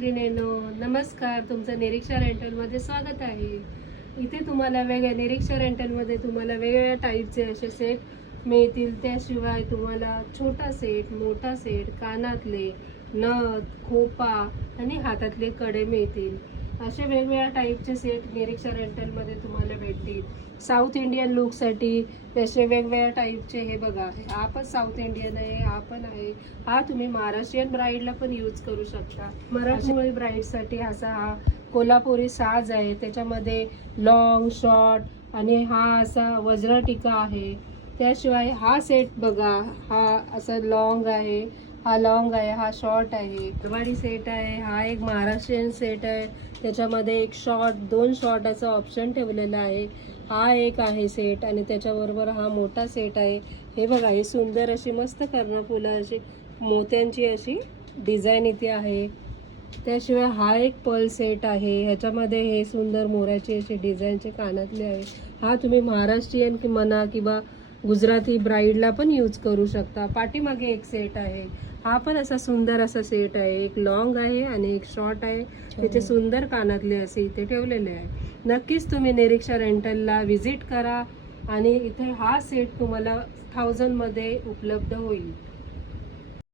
मैत्रिणींनो, नमस्कार. तुमचं निरीक्षा रेंटलमध्ये स्वागत आहे. इथे तुम्हाला निरीक्षा रेंटलमध्ये तुम्हाला वेगवेगळ्या टाईपचे असे सेट मिळतील. त्याशिवाय तुम्हाला छोटा सेट, मोठा सेट, कानातले, नथ, खोपा आणि हातातले कडे मिळतील. असे वेगवेगळ्या टाईपचे सेट निरीक्षा रेंटलमध्ये तुम्हाला भेटतील. साऊथ इंडियन लुकसाठी तसे वेगवेगळ्या टाईपचे हे बघा, हा पण साऊथ इंडियन आहे, हा पण आहे. हा तुम्ही महाराष्ट्रीयन ब्राईडला पण यूज करू शकता. मराठमोळी ब्राईडसाठी हा कोल्हापुरी साज आहे. त्याच्यामध्ये लॉंग, शॉर्ट आणि हा असा वज्र टिका आहे. त्याशिवाय हा सेट बघा, हा असा लॉंग आहे, हा लॉंग आहे, हा शॉर्ट आहे. गरवाडी सेट आहे. हा एक महाराष्ट्रीयन सेट आहे. त्याच्यामध्ये एक शॉर्ट, 2 शॉर्ट असं ऑप्शन ठेवलेलं आहे. हा एक आहे सेट आणि त्याच्याबरोबर हा मोठा सेट आहे. हे बघा, ही सुंदर अशी मस्त कर्णफुलं अशी मोत्यांची अशी डिझाईन इथे आहे. त्याशिवाय हा एक पर्ल सेट आहे. ह्याच्यामध्ये हे सुंदर मोराची अशी डिझाईनचे कानातले आहे. हा तुम्ही महाराष्ट्रीयन म्हणा किंवा गुजराती ब्राईडला पण यूज करू शकता. पाठीमागे एक सेट आहे. हा पण असा सुंदर असा सेट आहे. एक लॉंग आहे आणि एक शॉर्ट आहे. त्याचे सुंदर कानातले असे इथे ठेवलेले आहे. नक्कीच तुम्ही निरीक्षा रेंटलला व्हिजिट करा आणि इथे हा सेट तुम्हाला 1000 मध्ये उपलब्ध होईल.